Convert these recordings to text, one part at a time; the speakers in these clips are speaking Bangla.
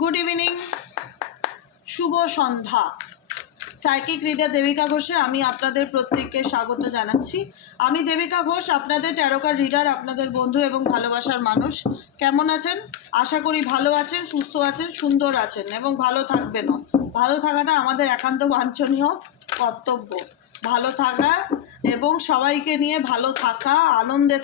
গুড ইভিনিং, শুভ সন্ধ্যা। সাইকিক রিডার দেবিকা ঘোষে আমি আপনাদের প্রত্যেককে স্বাগত জানাচ্ছি। আমি দেবিকা ঘোষ, আপনাদের ট্যারো কার্ড রিডার, আপনাদের বন্ধু এবং ভালোবাসার মানুষ। কেমন আছেন? আশা করি ভালো আছেন, সুস্থ আছেন, সুন্দর আছেন এবং ভালো থাকবেনও। ভালো থাকাটা আমাদের একান্ত বাঞ্ছনীয় কর্তব্য। ভালো থাকা এবং সবাইকে নিয়ে ভালো থাকা, আনন্দে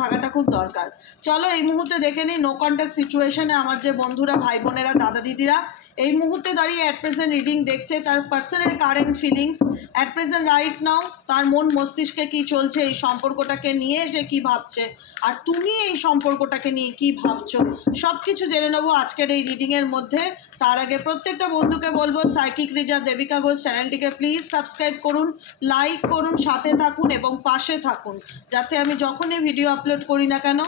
থাকাটা খুব দরকার। চলো এই মুহূর্তে দেখে নিই নো কন্ট্যাক্ট সিচুয়েশনে আমার যে বন্ধুরা, ভাই বোনেরা, দাদা দিদিরা এই মুহূর্তে দাঁড়িয়ে অ্যাট প্রেজেন্ট রিডিং দেখছে, তার personal current feelings at present right now, তার মন মস্তিষ্কে কী চলছে, এই সম্পর্কটাকে নিয়ে সে কী ভাবছে, আর তুমি এই সম্পর্কটাকে নিয়ে কী ভাবছো, সব কিছু জেনে নেবো আজকের এই রিডিংয়ের মধ্যে। তার আগে প্রত্যেকটা বন্ধুকে বলবো, সাইকিক রিডার দেবিকা ঘোষ চ্যানেলটিকে প্লিজ সাবস্ক্রাইব করুন, লাইক করুন, সাথে থাকুন এবং পাশে থাকুন, যাতে আমি যখনই ভিডিও আপলোড করি না কেন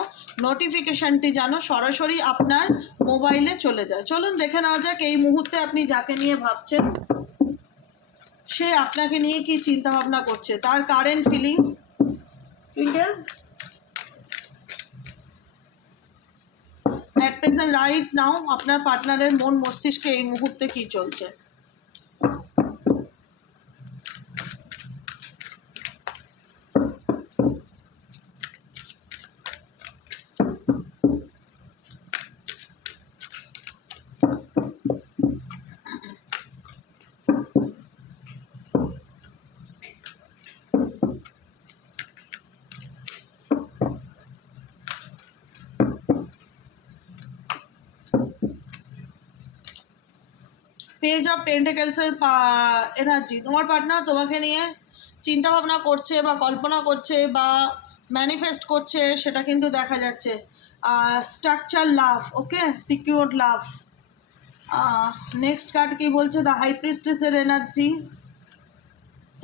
নোটিফিকেশানটি যেন সরাসরি আপনার মোবাইলে চলে যায়। চলুন দেখে নেওয়া যাক এই মুহূর্তে আপনি যাকে নিয়ে ভাবছেন সে আপনাকে নিয়ে কি চিন্তা ভাবনা করছে, তার current feelings. Twinkle, at present right now আপনার পার্টনারের মন মস্তিষ্কে এই মুহূর্তে কি চলছে। পেজ অফ পেন্টাকেলসের এনার্জি, তোমার পার্টনার তোমাকে নিয়ে চিন্তা ভাবনা করছে বা কল্পনা করছে বা ম্যানিফেস্ট করছে, সেটা কিন্তু দেখা যাচ্ছে। Structure love, okay, secured love. Next card কি বলছে? দ্য হাই প্রিস্টেসের এনার্জি,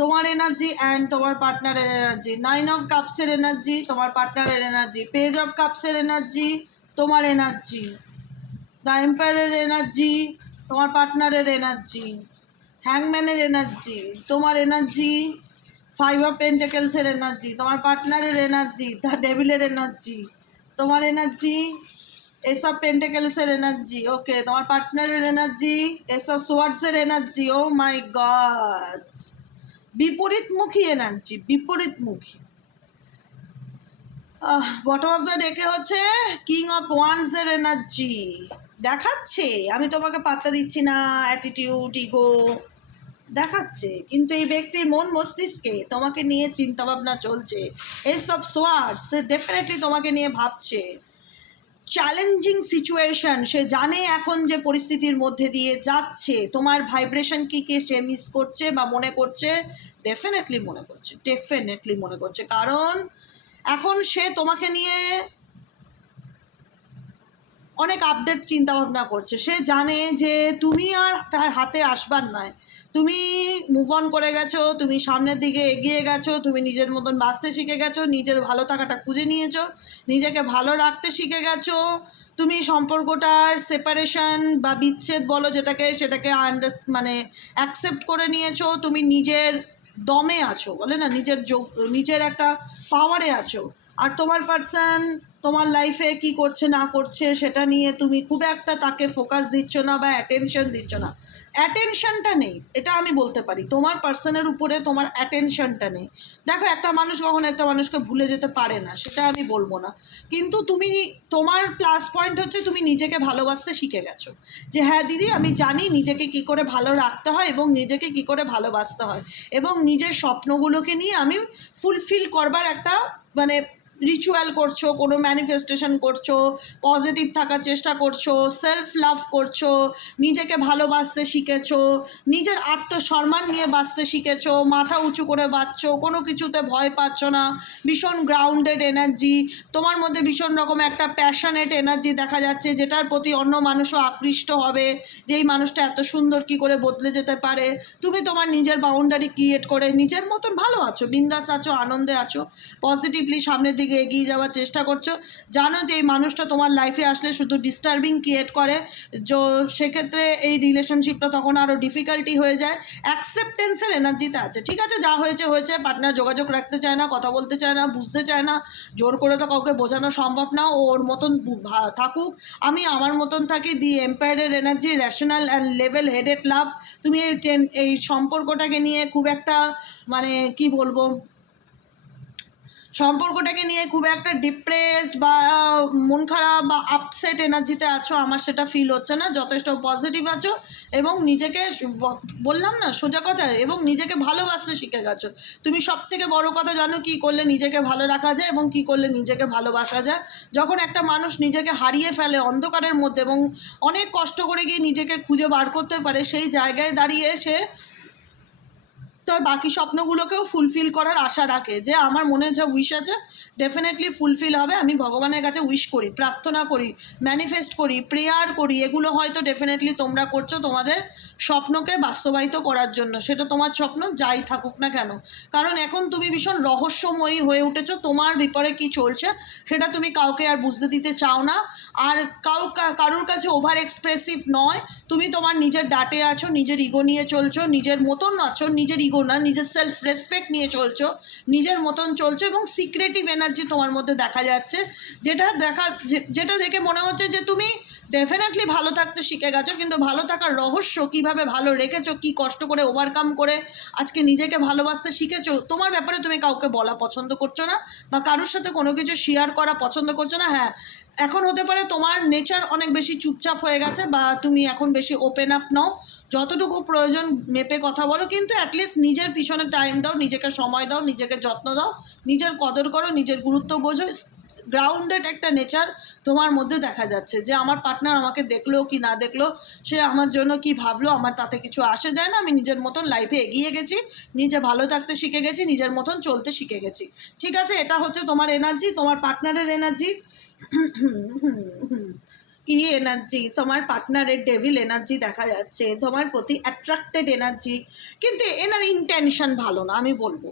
তোমার এনার্জি অ্যান্ড তোমার পার্টনারের এনার্জি। 9 অফ কাপসের এনার্জি, তোমার পার্টনারের এনার্জি। পেজ অফ কাপসের এনার্জি, তোমার এনার্জি। দ্য এম্পায়ারের এনার্জি, তোমার পার্টনারের এনার্জি। হ্যাংম্যানের এনার্জি, তোমার এনার্জি। 5 অফ পেন্টাকেলসের এনার্জি, তোমার পার্টনারের এনার্জি। দ্য ডেভিলের এনার্জি, তোমার এনার্জি। এস অফ পেন্টাকেলসের এনার্জি, ওকে, তোমার পার্টনারের এনার্জি। এস অফ সোয়ার্ডসের এনার্জি, ও মাই গড, বিপরীতমুখী এনার্জি, বিপরীতমুখী। বটম অফ দ্য ডেকে হচ্ছে কিং অফ ওয়ান্ডসের এনার্জি দেখাচ্ছে। আমি তোমাকে পাত্তা দিচ্ছি না, অ্যাটিটিউড, ইগো দেখাচ্ছে, কিন্তু এই ব্যক্তির মন মস্তিষ্কে তোমাকে নিয়ে চিন্তাভাবনা চলছে। S of swords, say definitely তোমাকে নিয়ে ভাবছে। চ্যালেঞ্জিং সিচুয়েশন, সে জানে এখন যে পরিস্থিতির মধ্যে দিয়ে যাচ্ছে, তোমার ভাইব্রেশন কী কী সে মিস করছে বা মনে করছে, ডেফিনেটলি মনে করছে, কারণ এখন সে তোমাকে নিয়ে অনেক আপডেট চিন্তাভাবনা করছে। সে জানে যে তুমি আর তার হাতে আসবার নয়, তুমি মুভ অন করে গেছো, তুমি সামনের দিকে এগিয়ে গেছো, তুমি নিজের মতন বাঁচতে শিখে গেছো, নিজের ভালো থাকাটা খুঁজে নিয়েছো, নিজেকে ভালো রাখতে শিখে গেছো, তুমি সম্পর্কটার সেপারেশন বা বিচ্ছেদ বলো যেটাকে, সেটাকে মানে অ্যাকসেপ্ট করে নিয়েছো, তুমি নিজের দমে আছো, বলে না, নিজের একটা পাওয়ারে আছো। আর তোমার পার্সন তোমার লাইফে কি করছে না করছে সেটা নিয়ে তুমি খুব একটা তাকে ফোকাস দিচ্ছ না বা অ্যাটেনশন দিচ্ছ না। অ্যাটেনশনটা নেই, এটা আমি বলতে পারি, তোমার পার্সনের উপরে তোমার অ্যাটেনশনটা নেই। দেখো, একটা মানুষ কখনো একটা মানুষকে ভুলে যেতে পারে না, সেটা আমি বলবো না, কিন্তু তুমি, তোমার প্লাস পয়েন্ট হচ্ছে তুমি নিজেকে ভালোবাসতে শিখে গেছো, যে হ্যাঁ দিদি, আমি জানি নিজেকে কি করে ভালো রাখতে হয় এবং নিজেকে কি করে ভালোবাসতে হয়, এবং নিজের স্বপ্নগুলোকে নিয়ে আমি ফুলফিল করবার একটা মানে রিচুয়াল করছো, কোনো ম্যানিফেস্টেশন করছো, পজিটিভ থাকার চেষ্টা করছো, সেলফ লাভ করছো, নিজেকে ভালোবাসতে শিখেছো, নিজের আত্মসম্মান নিয়ে বাঁচতে শিখেছো, মাথা উঁচু করে বাঁচছো, কোনো কিছুতে ভয় পাচ্ছ না, ভীষণ গ্রাউন্ডেড এনার্জি, তোমার মধ্যে ভীষণ রকম একটা প্যাশনেট এনার্জি দেখা যাচ্ছে, যেটার প্রতি অন্য মানুষও আকৃষ্ট হবে, যেই মানুষটা এত সুন্দর কি করে বদলে যেতে পারে। তুমি তোমার নিজের বাউন্ডারি ক্রিয়েট করে নিজের মতন ভালো আছো, বিন্দাস আছো, আনন্দে আছো, পজিটিভলি সামনের দিকে দিকে এগিয়ে যাওয়ার চেষ্টা করছো, জানো যে এই মানুষটা তোমার লাইফে আসলে শুধু ডিস্টার্বিং ক্রিয়েট করে, সেক্ষেত্রে এই রিলেশনশিপটা তখন আরও ডিফিকাল্টি হয়ে যায়। অ্যাকসেপ্টেন্সের এনার্জিতে আছে, ঠিক আছে, যা হয়েছে হয়েছে, পার্টনার যোগাযোগ রাখতে চায় না, কথা বলতে চায় না, বুঝতে চায় না, জোর করে তো কাউকে বোঝানো সম্ভব না, ওর মতন থাকুক, আমি আমার মতন থাকি। দি এম্পায়ারের energy, rational and level headed love. তুমি এই সম্পর্কটাকে নিয়ে খুব একটা মানে কি বলবো, সম্পর্কটাকে নিয়ে খুব একটা ডিপ্রেসড বা মন খারাপ বা আপসেট এনার্জিতে আছো, আমার সেটা ফিল হচ্ছে না। যথেষ্ট পজিটিভ আছো এবং নিজেকে, বললাম না সোজা কথা, এবং নিজেকে ভালোবাসতে শিখে গেছো। তুমি সব থেকে বড় কথা জানো কী করলে নিজেকে ভালো রাখা যায় এবং কী করলে নিজেকে ভালোবাসা যায়। যখন একটা মানুষ নিজেকে হারিয়ে ফেলে অন্ধকারের মধ্যে এবং অনেক কষ্ট করে গিয়ে নিজেকে খুঁজে বার করতে পারে, সেই জায়গায় দাঁড়িয়ে সে তোর বাকি স্বপ্নগুলোকেও ফুলফিল করার আশা রাখে, যে আমার মনে যা উইশ আছে ডেফিনেটলি ফুলফিল হবে। আমি ভগবানের কাছে উইশ করি, প্রার্থনা করি, ম্যানিফেস্ট করি, প্রেয়ার করি, এগুলো হয়তো ডেফিনেটলি তোমরা করছো তোমাদের স্বপ্নকে বাস্তবায়িত করার জন্য। সেটা তোমার স্বপ্ন যাই থাকুক না কেন, কারণ এখন তুমি ভীষণ রহস্যময়ী হয়ে উঠেছো। তোমার বিপরে কি চলছে সেটা তুমি কাউকে আর বুঝতে দিতে চাও না, আর কারোর কাছে ওভার এক্সপ্রেসিভ নয়। তুমি তোমার নিজের ডাটে আছো, নিজের ইগো নিয়ে চলছো, নিজের মতন আছো, নিজের ইগো না নিজের সেলফ রেসপেক্ট নিয়ে চলছো, নিজের মতন চলছো এবং সিক্রেটিভ এনার্জি তোমার মধ্যে দেখা যাচ্ছে, যেটা দেখে মনে হচ্ছে যে তুমি ডেফিনেটলি ভালো থাকতে শিখে গেছো, কিন্তু ভালো থাকার রহস্য কীভাবে ভালো রেখেছো, কী কষ্ট করে ওভারকাম করে আজকে নিজেকে ভালোবাসতে শিখেছো, তোমার ব্যাপারে তুমি কাউকে বলা পছন্দ করছো না বা কারোর সাথে কোনো কিছু শেয়ার করা পছন্দ করছো না। হ্যাঁ, এখন হতে পারে তোমার নেচার অনেক বেশি চুপচাপ হয়ে গেছে বা তুমি এখন বেশি ওপেন আপ নাও, যতটুকু প্রয়োজন মেপে কথা বলো, কিন্তু অ্যাটলিস্ট নিজের পিছনে টাইম দাও, নিজেকে সময় দাও, নিজেকে যত্ন দাও, নিজের কদর করো, নিজের গুরুত্ব বোঝো। গ্রাউন্ডেড একটা নেচার তোমার মধ্যে দেখা যাচ্ছে, যে আমার পার্টনার আমাকে দেখলো কি না দেখলো, সে আমার জন্য কি ভাবলো, আমার তাতে কিছু আসে যায় না, আমি নিজের মতন লাইফে এগিয়ে গেছি, নিজে ভালো থাকতে শিখে গেছি, নিজের মতন চলতে শিখে গেছি। ঠিক আছে, এটা হচ্ছে তোমার এনার্জি, তোমার পার্টনারের এনার্জি। কি এনার্জি, তোমার পার্টনারের ডেভিল এনার্জি দেখা যাচ্ছে, তোমার প্রতি অ্যাট্রাক্টেড এনার্জি, কিন্তু এনার ইন্টেনশন ভালো না, আমি বলবো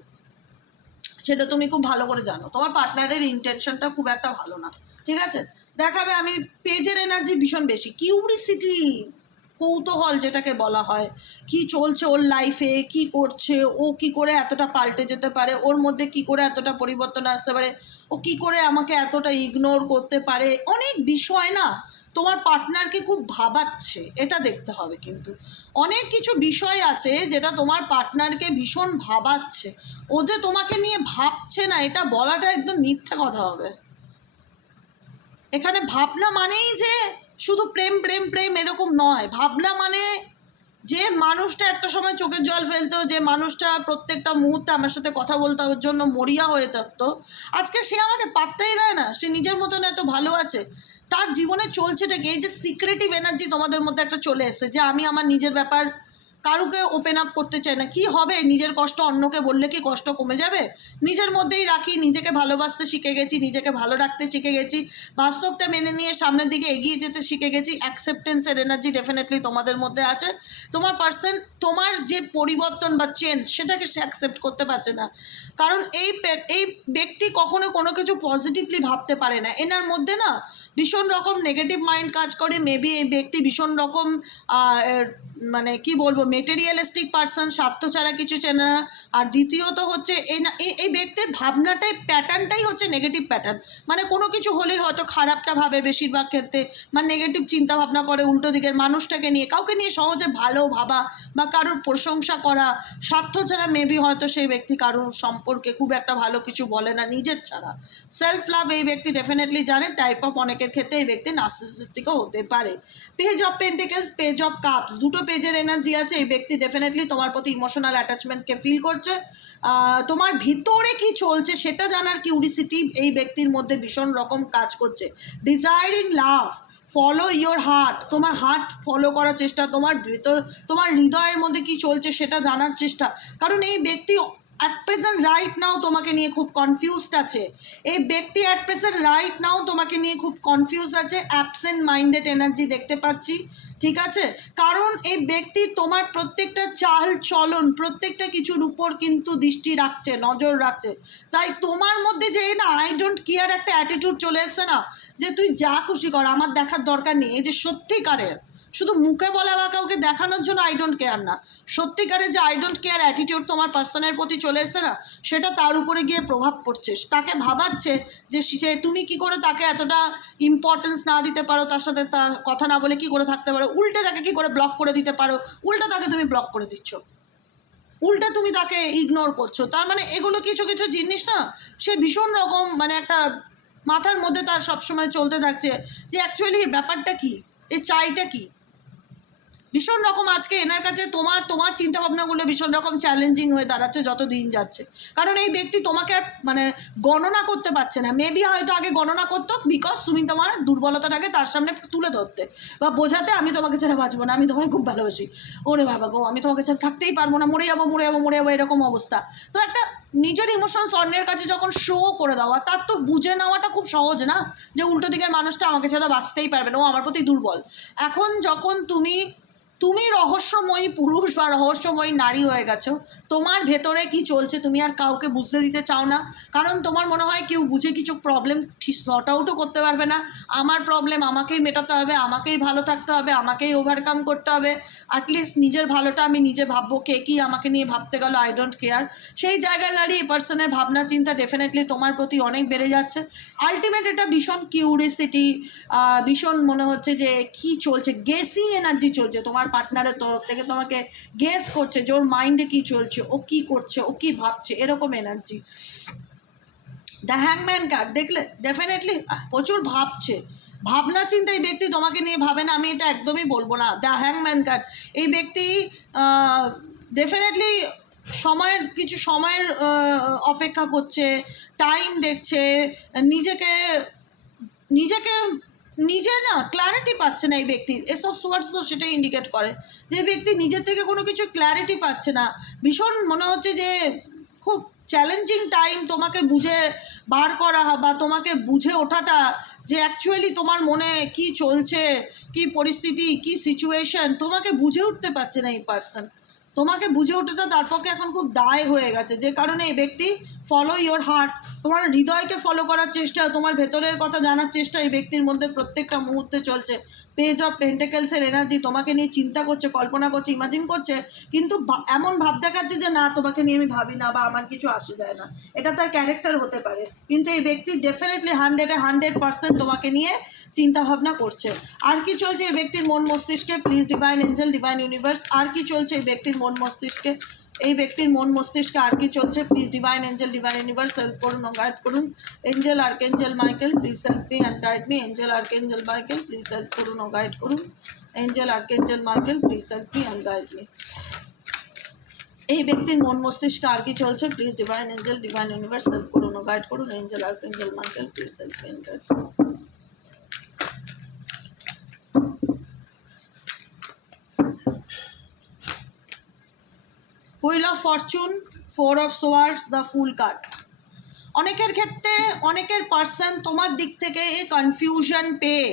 সেটা তুমি খুব ভালো করে জানো, তোমার পার্টনারের ইন্টেনশনটা খুব একটা ভালো না। ঠিক আছে, দেখাবে আমি পেজের এনার্জি ভীষণ বেশি, কিউরিসিটি, কৌতূহল যেটাকে বলা হয়, কি চলছে ওর লাইফে, কি করছে ও, কি করে এতটা পাল্টে যেতে পারে, ওর মধ্যে কি করে এতটা পরিবর্তন আসতে পারে, ও কি করে আমাকে এতটা ইগনোর করতে পারে, অনেক বিষয় না তোমার পার্টনারকে খুব ভাবাচ্ছে, এটা দেখতে হবে। কিন্তু অনেক কিছু বিষয় আছে যেটা তোমার পার্টনারকে ভীষণ ভাবাচ্ছে, ও যে তোমাকে নিয়ে ভাবছে না এটা বলাটা একদম মিথ্যা কথা হবে। এখানে ভাবনা মানেই যে শুধু প্রেম প্রেম প্রেম এরকম নয়, ভাবনা মানে যে মানুষটা একটা সময় চোখের জল ফেলতো, যে মানুষটা প্রত্যেকটা মুহূর্তে আমার সাথে কথা বলতে ওর জন্য মরিয়া হয়ে থাকতো, আজকে সে আমাকে পাত্তাই দেয় না, সে নিজের মতন এত ভালো আছে, তার জীবনে চলছেটাকে, এই যে সিক্রেটিভ এনার্জি তোমাদের মধ্যে একটা চলে এসেছে, যে আমি আমার নিজের ব্যাপার কারুকে ওপেন আপ করতে চাই না। কি হবে, নিজের কষ্ট অন্যকে বললে কি কষ্ট কমে যাবে? নিজের মধ্যেই রাখি, নিজেকে ভালোবাসতে শিখে গেছি, নিজেকে ভালো রাখতে শিখে গেছি, বাস্তবটা মেনে নিয়ে সামনের দিকে এগিয়ে যেতে শিখে গেছি। অ্যাকসেপ্টেন্সের এনার্জি ডেফিনেটলি তোমাদের মধ্যে আছে। তোমার পার্সন তোমার যে পরিবর্তন বা চেঞ্জ সেটাকে সে অ্যাকসেপ্ট করতে পারছে না, কারণ এই ব্যক্তি কখনো কোনো কিছু পজিটিভলি ভাবতে পারে না, এনার মধ্যে না ভীষণ রকম নেগেটিভ মাইন্ড কাজ করে। মেবি এই ব্যক্তি ভীষণ রকম মানে কি বলবো, মেটেরিয়ালিস্টিক পার্সন, স্বার্থ ছাড়া কিছু চেনে না। আর দ্বিতীয়ত হচ্ছে এই ব্যক্তির ভাবনাটাই, প্যাটার্নটাই হচ্ছে নেগেটিভ প্যাটার্ন, মানে কোনো কিছু হলেই হয়তো খারাপটা ভাবে বেশিরভাগ ক্ষেত্রে, বা নেগেটিভ চিন্তা ভাবনা করে উল্টো দিকের মানুষটাকে নিয়ে, কাউকে নিয়ে সহজে ভালো ভাবা বা কারোর প্রশংসা করা, স্বার্থ ছাড়া মেবি হয়তো সেই ব্যক্তি কারোর সম্পর্কে খুব একটা ভালো কিছু বলে না নিজের ছাড়া। সেলফ লাভ এই ব্যক্তি ডেফিনেটলি জানে, টাইপ অফ অনেকের ক্ষেত্রে এই ব্যক্তি নার্সিসিস্টিকও হতে পারে। Page of pentacles, page of cups, দুটো পেজের এনার্জি আছে। এই ব্যক্তি ডেফিনেটলি তোমার প্রতি ইমোশনাল অ্যাটাচমেন্টকে ফিল করছে, তোমার ভিতরে কি চলছে সেটা জানার কিউরিসিটি এই ব্যক্তির মধ্যে ভীষণ রকম কাজ করছে। Desiring love, follow your heart, তোমার হার্ট ফলো করার চেষ্টা, তোমার ভেতর, তোমার হৃদয়ের মধ্যে কি চলছে সেটা জানার চেষ্টা, কারণ এই ব্যক্তি অ্যাট প্রেজেন্ট রাইট নাও তোমাকে নিয়ে খুব কনফিউজড আছে। এই ব্যক্তি অ্যাট প্রেজেন্ট রাইট নাও তোমাকে নিয়ে খুব কনফিউজ আছে, অ্যাবসেন্ট মাইন্ডেড এনার্জি দেখতে পাচ্ছি। ঠিক আছে, কারণ এই ব্যক্তি তোমার প্রত্যেকটা চাল চলন প্রত্যেকটা কিছুর উপর কিন্তু দৃষ্টি রাখছে, নজর রাখছে। তাই তোমার মধ্যে যে না আই ডোন্ট কেয়ার একটা অ্যাটিটিউড চলে এসছে না, যে তুই যা খুশি কর, আমার দেখার দরকার নেই, এই যে সত্যিকারের শুধু মুখে বলা বা কাউকে দেখানোর জন্য আই ডোন্ট কেয়ার না, সত্যিকারের যে আই ডোন্ট কেয়ার অ্যাটিটিউড তোমার পার্সনের প্রতি চলে এসছে না, সেটা তার উপরে গিয়ে প্রভাব পড়ছে, তাকে ভাবাচ্ছে যে সে তুমি কি করে তাকে এতটা ইম্পর্টেন্স না দিতে পারো, তার সাথে তার কথা না বলে কি করে থাকতে পারো, উল্টে তাকে কি করে ব্লক করে দিতে পারো, উল্টা তাকে তুমি ব্লক করে দিচ্ছ, উল্টা তুমি তাকে ইগনোর করছো। তার মানে এগুলো কিছু কিছু জিনিস না সে ভীষণ রকম মানে একটা মাথার মধ্যে তার সবসময় চলতে থাকছে যে অ্যাকচুয়ালি ব্যাপারটা কী, এ চাইটা কী, ভীষণ রকম আজকে এনার কাছে তোমার চিন্তাভাবনাগুলো ভীষণ রকম চ্যালেঞ্জিং হয়ে দাঁড়াচ্ছে যত দিন যাচ্ছে। কারণ এই ব্যক্তি তোমাকে আর মানে গণনা করতে পারছে না, মেবি হয়তো আগে গণনা করতো বিকজ তুমি তোমার দুর্বলতাটাকে তার সামনে তুলে ধরতে বা বোঝাতে, আমি তোমাকে ছাড়া বাঁচবো না, আমি তোমাকে খুব ভালোবাসি, ওরে বাবা গো আমি তোমাকে ছাড়া থাকতেই পারবো না, মরে যাবো মরে যাবো মরে যাবো, এরকম অবস্থা। তো একটা নিজের ইমোশনস অন্যের কাছে যখন শো করে দেওয়া, তার তো বুঝে নেওয়াটা খুব সহজ না যে উল্টো দিকের মানুষটা আমাকে ছাড়া বাঁচতেই পারবে না, ও আমার প্রতি দুর্বল। এখন যখন তুমি রহস্যময়ী পুরুষ বা রহস্যময়ী নারী হয়ে গেছো, তোমার ভেতরে কি চলছে তুমি আর কাউকে বুঝতে দিতে চাও না, কারণ তোমার মনে হয় কেউ বুঝে কিছু প্রবলেম সর্ট আউটও করতে পারবে না, আমার প্রবলেম আমাকেই মেটাতে হবে, আমাকেই ভালো থাকতে হবে, আমাকেই ওভারকাম করতে হবে, অ্যাটলিস্ট নিজের ভালোটা আমি নিজে ভাববো, কে কী আমাকে নিয়ে ভাবতে গেল আই ডোন্ট কেয়ার। সেই জায়গায় দাঁড়িয়ে এই পার্সনের ভাবনা চিন্তা ডেফিনেটলি তোমার প্রতি অনেক বেড়ে যাচ্ছে। আলটিমেট এটা ভীষণ কিউরিয়াসিটি, ভীষণ মনে হচ্ছে যে কি চলছে, গেসিং এনার্জি চলছে তোমার পার্টনারের তরফ থেকে, তোমাকে গেস করছে যে ওর মাইন্ডে কী চলছে, ও কী করছে, ও কী ভাবছে, এরকম এনার্জি। দ্য হ্যাংম্যান কার্ড দেখলে ডেফিনেটলি প্রচুর ভাবছে, ভাবনা চিন্তা এই ব্যক্তি তোমাকে নিয়ে ভাবে না, আমি এটা একদমই বলবো না। দ্য হ্যাংম্যান কার্ড এই ব্যক্তি ডেফিনেটলি কিছু সময়ের অপেক্ষা করছে, টাইম দেখছে, নিজেকে নিজেকে নিজে না ক্ল্যারিটি পাচ্ছে না এই ব্যক্তির, এসব সোয়ার্ডস তো সেটাই ইন্ডিকেট করে যে ব্যক্তি নিজের থেকে কোনো কিছু ক্ল্যারিটি পাচ্ছে না, ভীষণ মনে হচ্ছে যে খুব চ্যালেঞ্জিং টাইম তোমাকে বুঝে বার করা বা তোমাকে বুঝে ওঠাটা যে অ্যাকচুয়ালি তোমার মনে কি চলছে, কি পরিস্থিতি, কি সিচুয়েশন, তোমাকে বুঝে উঠতে পারছে না এই পার্সন, তোমাকে বুঝে ওঠাটা তার পক্ষে এখন খুব দায় হয়ে গেছে, যে কারণে এই ব্যক্তি ফলো ইওর হার্ট, তোমার হৃদয়কে ফলো করার চেষ্টা, তোমার ভেতরের কথা জানার চেষ্টা এই ব্যক্তির মধ্যে প্রত্যেকটা মুহূর্তে চলছে। পেজ অফ পেন্টেকেলসের এনার্জি তোমাকে নিয়ে চিন্তা করছে, কল্পনা করছে, ইমাজিন করছে, কিন্তু এমন ভাব দেখাচ্ছে যে না তোমাকে নিয়ে আমি ভাবি না বা আমার কিছু আসে যায় না, এটা তার ক্যারেক্টার হতে পারে, কিন্তু এই ব্যক্তি ডেফিনেটলি 100% তোমাকে নিয়ে চিন্তা ভাবনা করছে। আর কি চলছে এই ব্যক্তির মন মস্তিষ্কে, please divine angel, divine universe, আর কি চলছে এই ব্যক্তির মন মস্তিষ্কে, এই ব্যক্তির মন মস্তিষ্কে আর কি চলছে, please divine angel, divine universe help করুন ও গাইড করুন। Angel archangel Michael please help me and guide me, angel archangel Michael please help করুন ও গাইড করুন, angel archangel Michael please help me and guide me. এই ব্যক্তির মন মস্তিষ্কে আর কি চলছে, please divine angel, divine universe help করুন ও গাইড করুন, angel archangel Michael please help me and guide করুন। Wheel of Fortune, 4 of swords, the fool card. অনেকের ক্ষেত্রে অনেকের পার্সন তোমার দিক থেকে এই কনফিউশন পেয়ে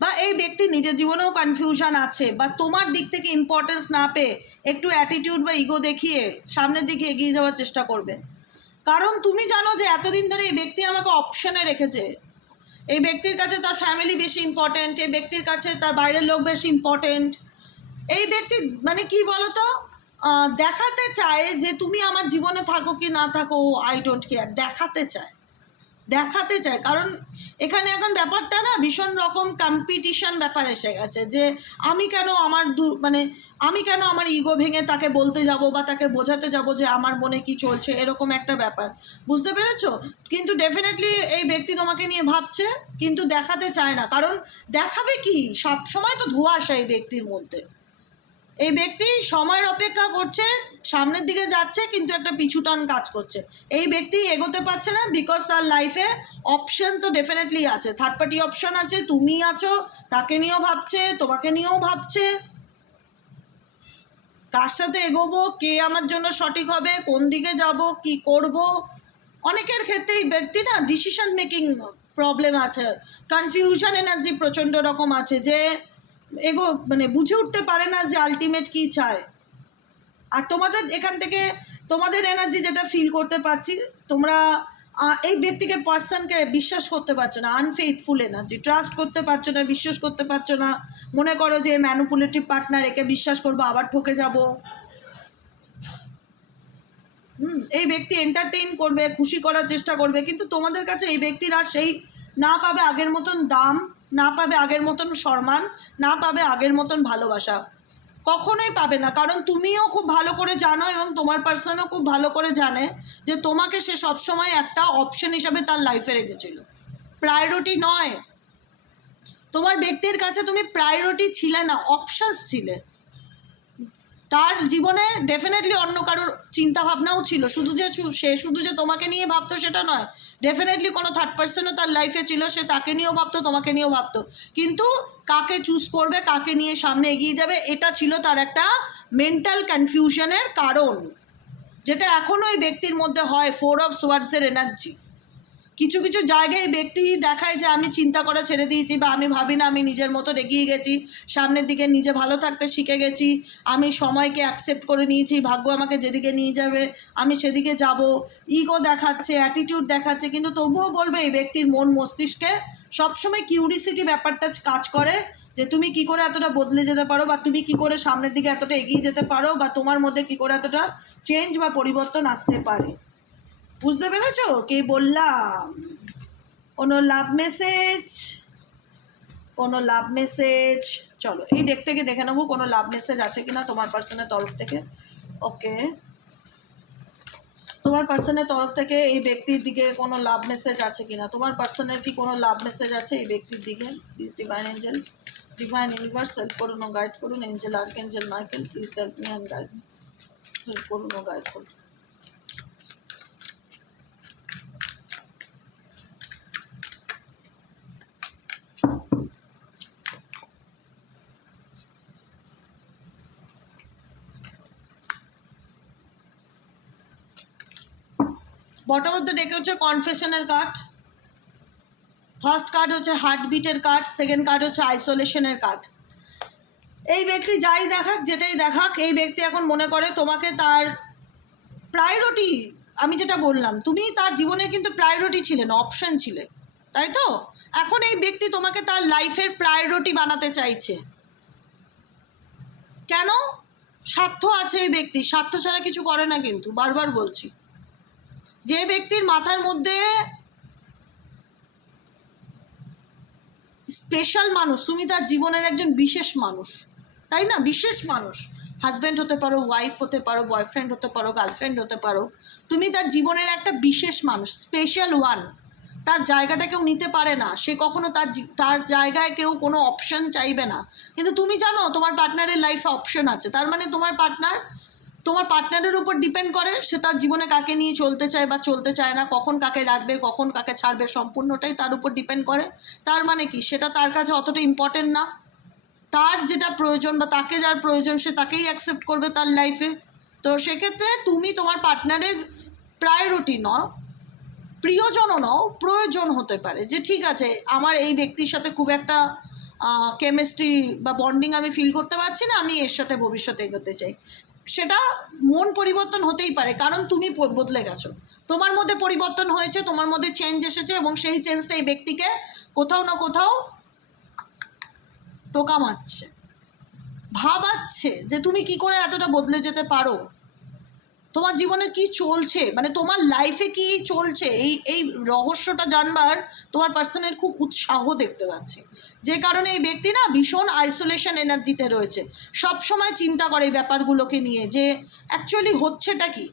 বা এই ব্যক্তি নিজের জীবনেও কনফিউশন আছে বা তোমার দিক থেকে ইম্পর্টেন্স না পেয়ে একটু অ্যাটিটিউড বা ইগো দেখিয়ে সামনের দিকে এগিয়ে যাওয়ার চেষ্টা করবে, কারণ তুমি জানো যে এতদিন ধরে এই ব্যক্তি আমাকে অপশনে রেখেছে, এই ব্যক্তির কাছে তার ফ্যামিলি বেশি ইম্পর্টেন্ট, এই ব্যক্তির কাছে তার বাইরের লোক বেশি ইম্পর্টেন্ট, এই ব্যক্তি মানে কি বলো তো দেখাতে চায় যে তুমি আমার জীবনে থাকো কি না থাকো আই ডোন্ট কেয়ার, দেখাতে চায়, কারণ এখানে এখন ব্যাপারটা না ভীষণ রকম কম্পিটিশন ব্যাপার এসে গেছে, যে আমি কেন আমার ইগো ভেঙে তাকে বলতে যাব বা তাকে বোঝাতে যাব যে আমার মনে কি চলছে, এরকম একটা ব্যাপার, বুঝতে পেরেছো? কিন্তু ডেফিনেটলি এই ব্যক্তি তোমাকে নিয়ে ভাবছে কিন্তু দেখাতে চায় না, কারণ দেখাবে কি, সব সময় তো ধোঁয়াশা এই ব্যক্তির মধ্যে, এই ব্যক্তি সময়ের অপেক্ষা করছে, সামনের দিকে যাচ্ছে কিন্তু একটা পিছুটান কাজ করছে, এই ব্যক্তি এগোতে পারছে না বিকজ তার লাইফে অপশন তো ডেফিনেটলি আছে, থার্ড পার্টি অপশন আছে, তুমি আছো, তাকে নিয়েও ভাবছে, তোমাকে নিয়েও ভাবছে, কার সাথে এগোবো, কে আমার জন্য সঠিক হবে, কোন দিকে যাব, কি করব। অনেকের ক্ষেত্রে এই ব্যক্তি না ডিসিশন মেকিং প্রবলেম আছে, কনফিউশন এনার্জি প্রচণ্ড রকম আছে, যে মানে বুঝে উঠতে পারে না যে আলটিমেট কী চায়। আর তোমাদের এখান থেকে তোমাদের এনার্জি যেটা ফিল করতে পারছি, তোমরা এই ব্যক্তিকে, পার্সনকে বিশ্বাস করতে পারছো না, আনফেইথফুল এনার্জি, ট্রাস্ট করতে পারছো না, বিশ্বাস করতে পারছো না, মনে করো যে ম্যানুপুলেটিভ পার্টনার, একে বিশ্বাস করবো আবার ঠকে যাব। এই ব্যক্তি এন্টারটেইন করবে, খুশি করার চেষ্টা করবে, কিন্তু তোমাদের কাছে এই ব্যক্তির আর সেই না পাবে আগের মতন দাম, না পাবে আগের মতন সম্মান, না পাবে আগের মতন ভালোবাসা, কখনোই পাবে না। কারণ তুমিও খুব ভালো করে জানো এবং তোমার পার্সনও খুব ভালো করে জানে যে তোমাকে সে সবসময় একটা অপশন হিসাবে তার লাইফে রেখেছিল, প্রায়োরিটি নয়। তোমার ব্যক্তির কাছে তুমি প্রায়োরিটি ছিলে না, অপশানস ছিলে। তার জীবনে ডেফিনেটলি অন্য কারোর চিন্তাভাবনাও ছিল, শুধু যে তোমাকে নিয়ে ভাবতো সেটা নয়, ডেফিনেটলি কোনো থার্ড পার্সনও তার লাইফে ছিল, সে তাকে নিয়েও ভাবতো, তোমাকে নিয়েও ভাবতো, কিন্তু কাকে চুজ করবে, কাকে নিয়ে সামনে এগিয়ে যাবে, এটা ছিল তার একটা মেন্টাল কনফিউশনের কারণ, যেটা এখনও ওই ব্যক্তির মধ্যে হয়। 4 অফ সোয়ার্ডসের এনার্জি। কিছু কিছু জায়গায় ব্যক্তি দেখায় যে আমি চিন্তা করা ছেড়ে দিয়েছি, বা আমি ভাবি না, আমি নিজের মতো এগিয়ে গেছি, সামনের দিকে নিজে ভালো থাকতে শিখে গেছি, আমি সময়কে অ্যাকসেপ্ট করে নিয়েছি, ভাগ্য আমাকে যেদিকে নিয়ে যাবে আমি সেদিকে যাব, ইগো দেখাচ্ছে, অ্যাটিটিউড দেখাচ্ছে, কিন্তু তবুও বলবে এই ব্যক্তির মন মস্তিষ্কে সবসময় কিউরিসিটি ব্যাপারটা কাজ করে, যে তুমি কি করে এতটা বদলে যেতে পারো, বা তুমি কি করে সামনের দিকে এতটা এগিয়ে যেতে পারো, বা তোমার মধ্যে কি করে এতটা চেঞ্জ বা পরিবর্তন আসতে পারে। বুঝতে পেরেছো কি বললাম? কোনো লাভ মেসেজ, কোনো লাভ মেসেজ? চলো এই ডেক থেকে দেখে নেবো কোনো লাভ মেসেজ আছে কিনা তোমার পার্সনের তরফ থেকে। ওকে, তোমার পার্সনের তরফ থেকে এই ব্যক্তির দিকে কোনো লাভ মেসেজ আছে কিনা, তোমার পার্সনের কি কোনো লাভ মেসেজ আছে এই ব্যক্তির দিকে? Please divine angel, divine universe help করুন ও গাইড করুন। Angel, archangel Michael, please help me and guide, help করুন ও গাইড করুন। বটম অফ দ্য ডেকে হচ্ছে কনফেশনের কার্ড, ফার্স্ট কার্ড হচ্ছে হার্টবিটের কার্ড, সেকেন্ড কার্ড হচ্ছে আইসোলেশনের কার্ড। এই ব্যক্তি যাই দেখাক, যেটাই দেখাক, এই ব্যক্তি এখন মনে করে তোমাকে তার প্রায়োরিটি, আমি যেটা বললাম, তুমি তার জীবনে কিন্তু প্রায়োরিটি ছিলে না, অপশন ছিলে, তাই তো? এখন এই ব্যক্তি তোমাকে তার লাইফের প্রায়োরিটি বানাতে চাইছে। কেন? স্বার্থ আছে এই ব্যক্তি, স্বার্থ ছাড়া কিছু করে না, কিন্তু বারবার বলছি, যে ব্যক্তির মাথার মধ্যে স্পেশাল মানুষ, তুমি তার জীবনের একজন বিশেষ মানুষ, তাই না? বিশেষ মানুষ, হাজব্যান্ড হতে পারো, ওয়াইফ হতে পারো, বয়ফ্রেন্ড হতে পারো, গার্লফ্রেন্ড হতে পারো, তুমি তার জীবনের একটা বিশেষ মানুষ, স্পেশাল ওয়ান। তার জায়গাটা কেউ নিতে পারে না, সে কখনো তার জায়গায় কেউ কোনো অপশন চাইবে না। কিন্তু তুমি জানো তোমার পার্টনারের লাইফে অপশন আছে, তার মানে তোমার পার্টনারের উপর ডিপেন্ড করে সে তার জীবনে কাকে নিয়ে চলতে চায় বা চলতে চায় না, কখন কাকে রাখবে, কখন কাকে ছাড়বে, সম্পূর্ণটাই তার উপর ডিপেন্ড করে। তার মানে কি, সেটা তার কাছে অতটা ইম্পর্টেন্ট না। তার যেটা প্রয়োজন বা তাকে যার প্রয়োজন সে তাকেই অ্যাকসেপ্ট করবে তার লাইফে। তো সেক্ষেত্রে তুমি তোমার পার্টনারের প্রায়োরিটি নও, প্রিয়জনও নও, প্রয়োজন হতে পারে যে ঠিক আছে আমার এই ব্যক্তির সাথে খুব একটা কেমিস্ট্রি বা বন্ডিং আমি ফিল করতে পারছি না, আমি এর সাথে ভবিষ্যতে এগোতে চাই। সেটা মন পরিবর্তন হতেই পারে, কারণ তুমি বদলে গেছো, তোমার মধ্যে পরিবর্তন হয়েছে, তোমার মধ্যে চেঞ্জ এসেছে, এবং সেই চেঞ্জটা এই ব্যক্তিকে কোথাও না কোথাও টোকা মারছে, ভাবাচ্ছে যে তুমি কি করে এতটা বদলে যেতে পারো, তোমার জীবনে কি চলছে, মানে তোমার লাইফে কি চলছে, এই রহস্যটা জানবার তোমার পার্সনের খুব উৎসাহ দেখতে পাচ্ছি। যে কারণে এই ব্যক্তি না ভীষণ আইসোলেশন এনার্জিতে রয়েছে, সব সময় চিন্তা করে এই ব্যাপারগুলোকে নিয়ে যে অ্যাকচুয়ালি হচ্ছেটা কি।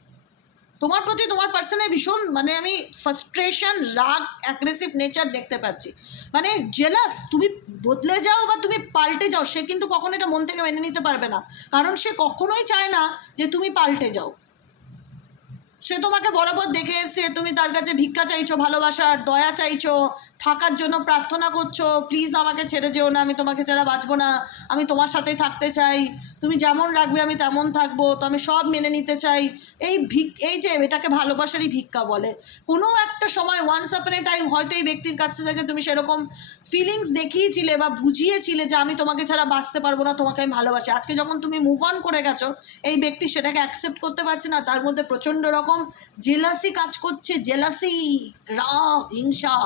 তোমার প্রতি তোমার পার্সনের ভীষণ, মানে আমি ফ্রাস্ট্রেশন, রাগ, অ্যাগ্রেসিভ নেচার দেখতে পাচ্ছি, মানে জেলাস। তুমি বদলে যাও বা তুমি পাল্টে যাও, সে কিন্তু কখনো এটা মন থেকে মেনে নিতে পারবে না, কারণ সে কখনোই চায় না যে তুমি পাল্টে যাও। সে তোমাকে বরাবর দেখে এসছে, তুমি তার কাছে ভিক্ষা চাইছো, ভালোবাসার দয়া চাইছো, থাকার জন্য প্রার্থনা করছো, প্লিজ আমাকে ছেড়ে যেও না, আমি তোমাকে ছাড়া বাঁচবো না, আমি তোমার সাথেই থাকতে চাই, তুমি যেমন রাখবে আমি তেমন থাকবো, তো আমি সব মেনে নিতে চাই। এই যে এটাকে ভালোবাসারই ভিক্ষা বলে। কোনো একটা সময় ওয়ান্স আপন এ টাইম হয়তো এই ব্যক্তির কাছ থেকে তুমি সেরকম ফিলিংস দেখিয়েছিলে বা বুঝিয়েছিলে যে আমি তোমাকে ছাড়া বাঁচতে পারবো না, তোমাকে আমি ভালোবাসি। আজকে যখন তুমি মুভ অন করে গেছো, এই ব্যক্তি সেটাকে অ্যাকসেপ্ট করতে পারছে না, তার মধ্যে প্রচণ্ড রকম জেলাসি কাজ করছে, জেলাসি, রাগ, হিংসা,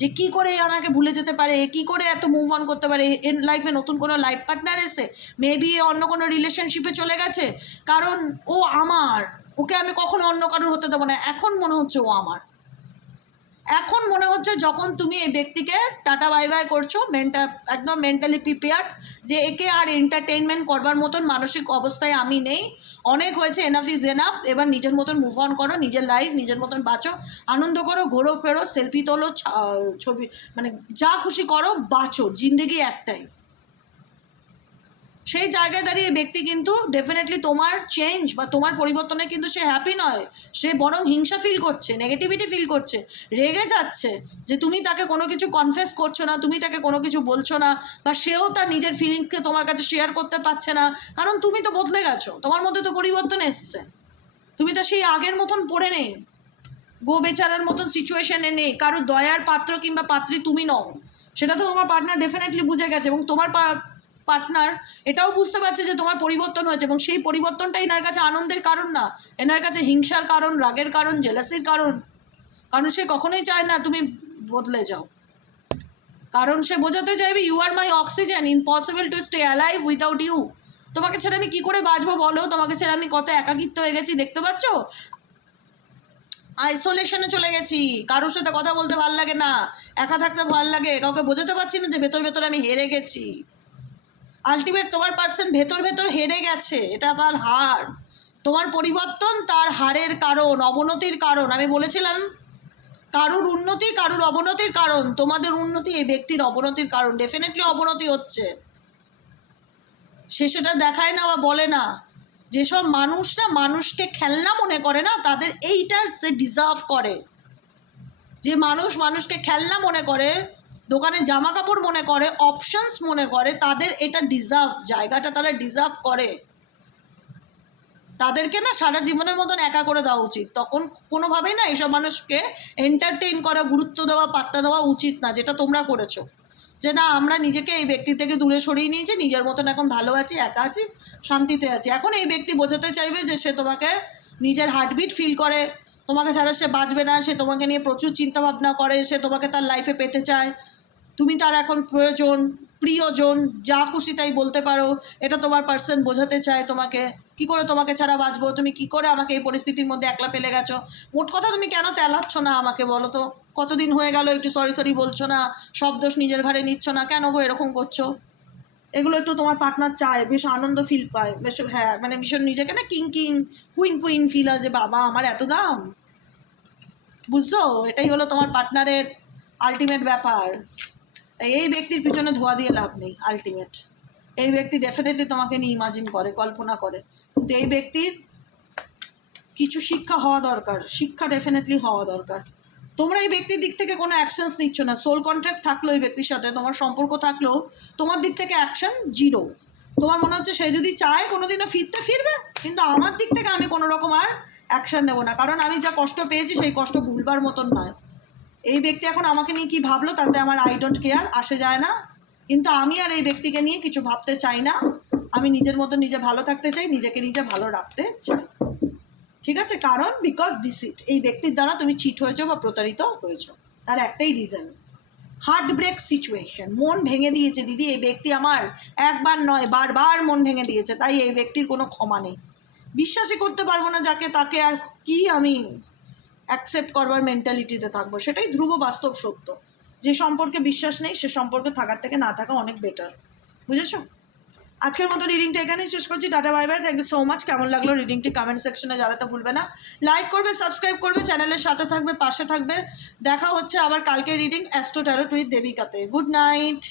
যে কী করে আমাকে ভুলে যেতে পারে, কী করে এত মুভ অন করতে পারে, এর লাইফে নতুন কোনো লাইফ পার্টনার এসে, মেবি অন্য কোনো রিলেশনশিপে চলে গেছে, কারণ ও আমার, ওকে আমি কখনো অন্য কারোর হতে দেবো না। এখন মনে হচ্ছে ও আমার, এখন মনে হচ্ছে যখন তুমি এই ব্যক্তিকে টাটা বাই বাই করছো, একদম মেন্টালি প্রিপেয়ার্ড যে একে আর এন্টারটেনমেন্ট করবার মতন মানসিক অবস্থায় আমি নেই, অনেক হয়েছে, এনাফ ইজ এনাফ, এবার নিজের মতন মুভ অন করো, নিজের লাইফ নিজের মতন বাঁচো, আনন্দ করো, ঘোরো ফেরো, সেলফি তোলো, ছবি, মানে যা খুশি করো, বাঁচো, জিন্দেগি একটাই। সেই জায়গায় দাঁড়িয়ে ব্যক্তি কিন্তু ডেফিনেটলি তোমার চেঞ্জ বা তোমার পরিবর্তনে কিন্তু সে হ্যাপি নয়, সে বরং হিংসা ফিল করছে, নেগেটিভিটি ফিল করছে, রেগে যাচ্ছে যে তুমি তাকে কোনো কিছু কনফেস করছো না, তুমি তাকে কোনো কিছু বলছো না, বা সেও তার নিজের ফিলিংসকে তোমার কাছে শেয়ার করতে পারছে না, কারণ তুমি তো বদলে গেছো, তোমার মধ্যে তো পরিবর্তন এসছে, তুমি তো সেই আগের মতন পড়ে নেই, গো বেচারার মতন সিচুয়েশনে নেই, কারো দয়ার পাত্র কিংবা পাত্রী তুমি নও, সেটা তো তোমার পার্টনার ডেফিনেটলি বুঝে গেছে, এবং তোমার পার্টনার এটাও বুঝতে পারছে যে তোমার পরিবর্তন হয়েছে, এবং সেই পরিবর্তনটা এনার কাছে আনন্দের কারণ না, এনার কাছে হিংসার কারণ, রাগের কারণ, জেলাসির কারণ, কারণ সে কখনোই চায় না তুমি বদলে যাও, কারণ সে বোঝাতে চাইবে you are my oxygen, impossible to stay alive without you, তোমাকে ছেড়ে আমি কী করে বাঁচবো বলো, তোমাকে ছেড়ে আমি কত একাকিত্ব হয়ে গেছি, দেখতে পাচ্ছ, আইসোলেশনে চলে গেছি, কারোর সাথে কথা বলতে ভালো লাগে না, একা থাকতে ভালো লাগে, কাউকে বোঝাতে পারছি না যে ভেতর ভেতর আমি হেরে গেছি। আলটিমেট তোমার পার্সন ভেতর ভেতর হেরে গেছে, এটা তার হার, তোমার পরিবর্তন তার হারের কারণ, অবনতির কারণ। আমি বলেছিলাম কারুর উন্নতি কারুর অবনতির কারণ, তোমাদের উন্নতি এই ব্যক্তির অবনতির কারণ, ডেফিনেটলি অবনতি হচ্ছে, সে সেটা দেখায় না বা বলে না। যেসব মানুষ না মানুষকে খেলনা মনে করে না, তাদের এইটার সে ডিজার্ভ করে। যে মানুষ মানুষকে খেলনা মনে করে, দোকানে জামা কাপড় মনে করে, অপশনস মনে করে, তাদের এটা ডিজার্ভ, জায়গাটা তারা ডিজার্ভ করে। তাদেরকে না সারা জীবনের মতন একা করে দেওয়া উচিত, তখন কোনোভাবেই না এসব মানুষকে এন্টারটেইন করা, গুরুত্ব দেওয়া, পাত্তা দেওয়া উচিত না, যেটা তোমরা করেছো, যে না আমরা নিজেকে এই ব্যক্তি থেকে দূরে সরিয়ে নিয়েছি, নিজের মতন এখন ভালো আছি, একা আছি, শান্তিতে আছি। এখন এই ব্যক্তি বোঝাতে চাইবে যে সে তোমাকে নিজের হার্টবিট ফিল করে, তোমাকে ছাড়া সে বাঁচবে না, সে তোমাকে নিয়ে প্রচুর চিন্তাভাবনা করে, সে তোমাকে তার লাইফে পেতে চায়, তুমি তার এখন প্রয়োজন, প্রিয়জন, যা খুশি তাই বলতে পারো, এটা তোমার পার্সন বোঝাতে চায় তোমাকে। কি করে তোমাকে ছাড়া বাঁচবো, তুমি কি করে আমাকে এই পরিস্থিতির মধ্যে একলা ফেলে গেছো, মোট কথা তুমি কেন তেলাচ্ছ না আমাকে বলো তো, কতদিন হয়ে গেল একটু সরি সরি বলছো না, সব দোষ নিজের ঘাড়ে নিচ্ছ না, কেন গো এরকম করছো? এগুলো একটু তোমার পার্টনার চায়, বেশ আনন্দ ফিল পায়, বেশ, হ্যাঁ, মানে ভীষণ নিজেকে না king king queen queen feel হয়, যে বাবা আমার এত দাম, বুঝছো? এটাই হলো তোমার পার্টনারের আলটিমেট ব্যাপার। তাই এই ব্যক্তির পিছনে ধোয়া দিয়ে লাভ নেই, আলটিমেট এই ব্যক্তি ডেফিনেটলি তোমাকে নিয়ে ইমাজিন করে, কল্পনা করে, কিন্তু এই ব্যক্তির কিছু শিক্ষা হওয়া দরকার, শিক্ষা ডেফিনেটলি হওয়া দরকার। তোমরা এই ব্যক্তির দিক থেকে কোনো অ্যাকশনস নিচ্ছ না, সোল কন্ট্রাক্ট থাকলো এই ব্যক্তির সাথে, তোমার সম্পর্ক থাকলেও তোমার দিক থেকে অ্যাকশন জিরো। তোমার মনে হচ্ছে সে যদি চায় কোনোদিনও ফিরবে, কিন্তু আমার দিক থেকে আমি কোনো রকম আর অ্যাকশন নেবো না, কারণ আমি যা কষ্ট পেয়েছি সেই কষ্ট ভুলবার মতন নয়। এই ব্যক্তি এখন আমাকে নিয়ে কী ভাবলো তাতে আমার আই ডোন্ট কেয়ার, আসে যায় না, কিন্তু আমি আর এই ব্যক্তিকে নিয়ে কিছু ভাবতে চাই না, আমি নিজের মতো নিজে ভালো থাকতে চাই, নিজেকে নিজে ভালো রাখতে চাই, ঠিক আছে? কারণ বিকজ ডিসিট, এই ব্যক্তির দ্বারা তুমি চিট হয়েছো বা প্রতারিত হয়েছো, তার একটাই রিজন, হার্ট ব্রেক সিচুয়েশন, মন ভেঙে দিয়েছে দিদি এই ব্যক্তি আমার, একবার নয় বারবার মন ভেঙে দিয়েছে, তাই এই ব্যক্তির কোনো ক্ষমা নেই, বিশ্বাসই করতে পারবো না যাকে, তাকে আর কি আমি অ্যাকসেপ্ট করবার মেন্টালিটিতে থাকবো, সেটাই ধ্রুব বাস্তব সত্য। যে সম্পর্কে বিশ্বাস নেই সে সম্পর্কে থাকার থেকে না থাকা অনেক বেটার, বুঝেছো? আজকের মতো রিডিংটা এখানেই শেষ করছি, tata bye bye, thank you so much. কেমন লাগলো রিডিংটি কমেন্ট সেকশনে জানাতে ভুলবে না, লাইক করবে, সাবস্ক্রাইব করবে, চ্যানেলের সাথে থাকবে, পাশে থাকবে। দেখা হচ্ছে আবার কালকে রিডিং অ্যাস্ট্রো ট্যারোট উইথ দেবিকাতে। Good night.